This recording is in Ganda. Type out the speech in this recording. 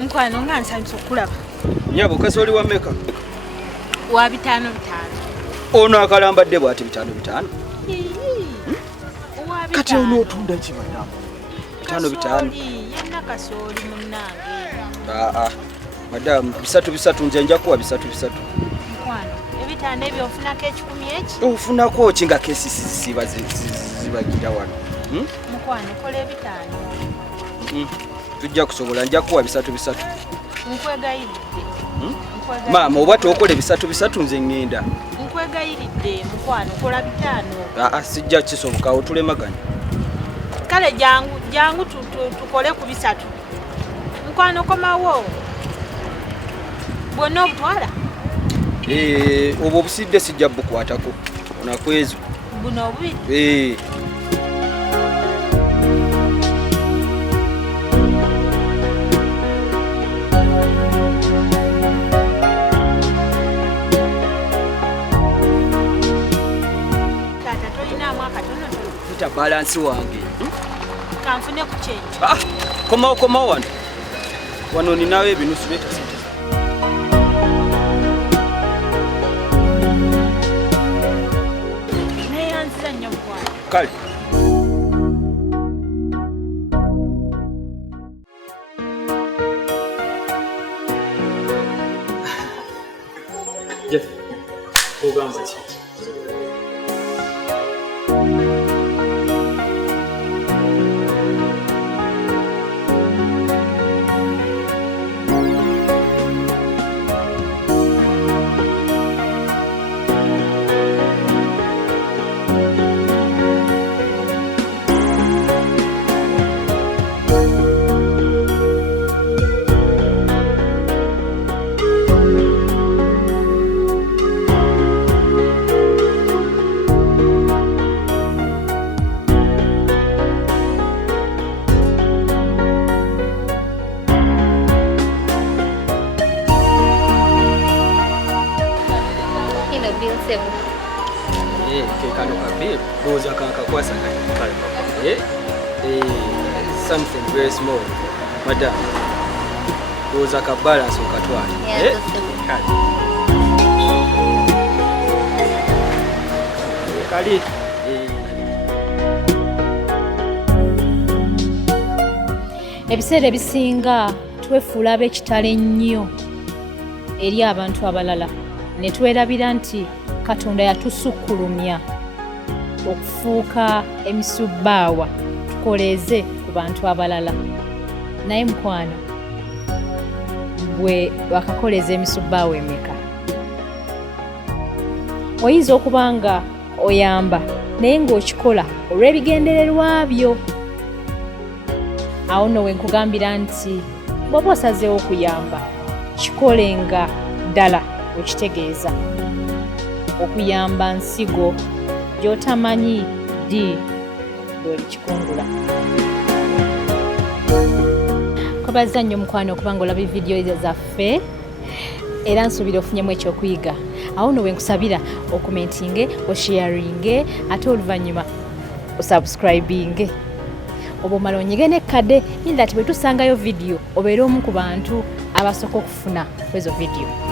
Mkwano nga nsanyusa okulaba. Nyabo kasoli wa meka? Wa 5. Ono akalambadde bw'ati 5. Kati onootunda ki madamu? 5. Yenna kasoli munnange. Madamu 3 nze nja kuwa 3. Mkwano, ebitanda ebyo ofunako 10 eki? Ofunako ki nga kesisi zibagira wano? Mkwano, kola ebitanda. Tujja kusobola nja kuwa 3. Nkwegayiridde. Maama oba tokola 3 nze ngenda. Nkwegayiridde mukwano kola 5. Sijja kisoboka otulemaganya. Kale jangu tukole ku 3. Mkwano komawo. Bwonna obutwala? Obwo obusidde sijja bukwatako. Onakwezo. Buno obubiri? Kuta balance wange. Kanfune ku change. Koma wano. Wano ninawe ebinusu beta sente. Neyanziza nnyo mkwano. Kale. Jeff, ogamba ki? Something very small. Madam, those are a balance of Katwani. Kali. Ebiseera ebisinga twefuula ab'ekitalo ennyo eri abantu abalala ne twerabira nti Katonda yatusukkulumya okufuuka emisubbaawa tukoleeze ku bantu abalala. Naye mukwano, bwe wakakoleza emisubbaawa emeka? Oyinza okuba nga oyamba naye ng'okikola olw'ebigendererwa byo. Awo nno we nkugambira nti bw'oba osazeewo okuyamba, kikole nga ddala okitegeeza. Okuyamba nsigo gy'otamanyi ddi bw'olikikungula. Nkwebaza nnyo mukwano okuba ng'olaba vidiyo zaffe era nsuubira ofunyemu ekyokuyiga. Awo nno we nkusabira okumentinge, osharinge, ate oluvannyuma osubscribinge. Oba omala onyige n'ekkade yinza ati bwe tusangayo vidiyo obeere omu ku bantu abasooka okufuna kwezo vidiyo.